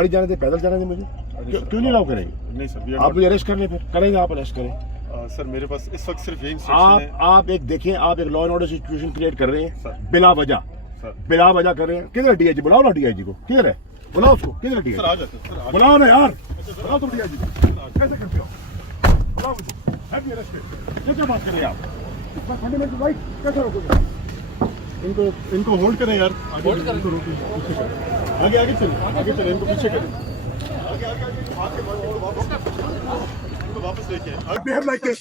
गाड़ी जाने दे, पैदल जाने दे मुझे। क्यों नहीं अलाउ करेंगे? नहीं सर, आप मुझे अरेस्ट कर ले, फिर करेंगे, आप अरेस्ट करें। सर मेरे पास इस वक्त सिर्फ यही इंस्ट्रक्शन है। आप एक देखिए, आप एक law and order situation create कर रहे सर। हैं बिला वजह, बिला वजह कर रहे हैं। किधर डीआईजी? बुलाओ ना डीआईजी को, किधर है? बुलाओ उसको, किधर डीआईजी? सर आ जाते हैं सर, बुलाओ ना यार, बुलाओ तुम डीआईजी को। कैसे करते हो? बुलाओ मुझे, हैव बी अरेस्टेड। ये क्या बात कर रहे हैं आप? इसका फंडामेंटल राइट कैसे रोकोगे? इनको होल्ड करें यार, आगे इनको रोकिए, पीछे करें, आगे आगे चले, इनको पीछे करें, आगे आगे आगे हाथ के बाद इनको वापस लेके आए। Behave like this.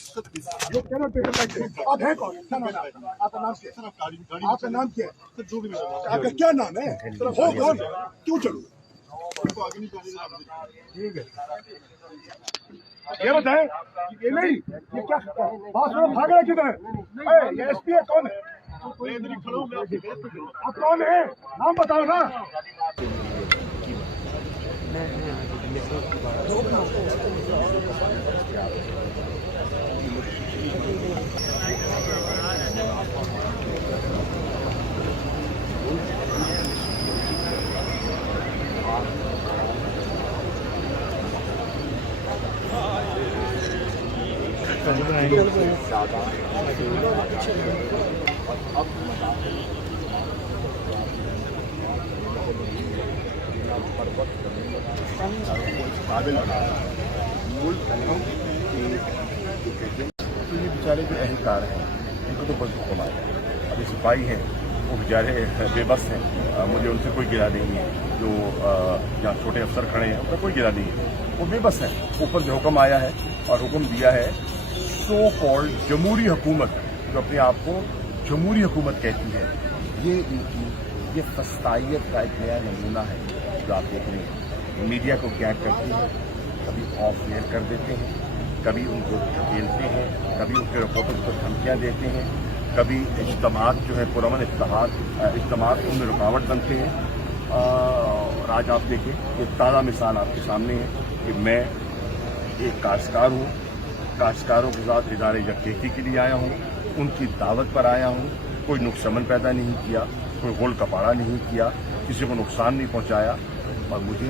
You cannot behave like this. आप हैं कौन? क्या नाम है आपका? आपका नाम क्या है? सर आप गाड़ी आपका नाम क्या है? सर जो भी नाम आपका क्या नाम है? हो कौन? क्यों चलूं? इनको आगे नहीं जाने देना। ठीक है। ये बताएं, ये नहीं, ये क्या बात में भाग रहा किधर? ये एसपी है, कौन है? मैं इधर ही खड़ा हूं, मैं आपकी बहस पे खड़ा आप कौन है? नाम बताओ ना। तो ये बेचारे जो अहलकार हैं, इनको तो बस हुक्म आया। अभी सिपाही हैं, वो बेचारे बेबस हैं, मुझे उनसे कोई गिला नहीं है। जो जहाँ छोटे अफसर खड़े हैं उनका कोई गिला नहीं है, वो बेबस हैं। ऊपर जो हुक्म आया है और हुक्म दिया है सो कॉल्ड जमहूरी हुकूमत, जो अपने आप को जमहूरी हुकूमत कहती है, ये इनकी ये फस्तायत का एक नया नमूना है जो आप देख रहे हैं। मीडिया को क्या करती है, कभी ऑफ एयर कर देते हैं, कभी उनको धकेलते हैं, कभी उनके रिपोर्टर्स को धमकियाँ देते हैं, कभी इज्तिमात जो है पुरअमन इज्तिमात उनमें रुकावट बनते हैं। और आज आप देखें, ये ताज़ा मिसाल आपके सामने है कि मैं एक काश्तकार हूँ, काश्तकारों के साथ इदारे यकजहती के लिए आया हूँ, उनकी दावत पर आया हूँ। कोई नुकसान पैदा नहीं किया, कोई गोल कपाड़ा नहीं किया, किसी को नुकसान नहीं पहुँचाया, और मुझे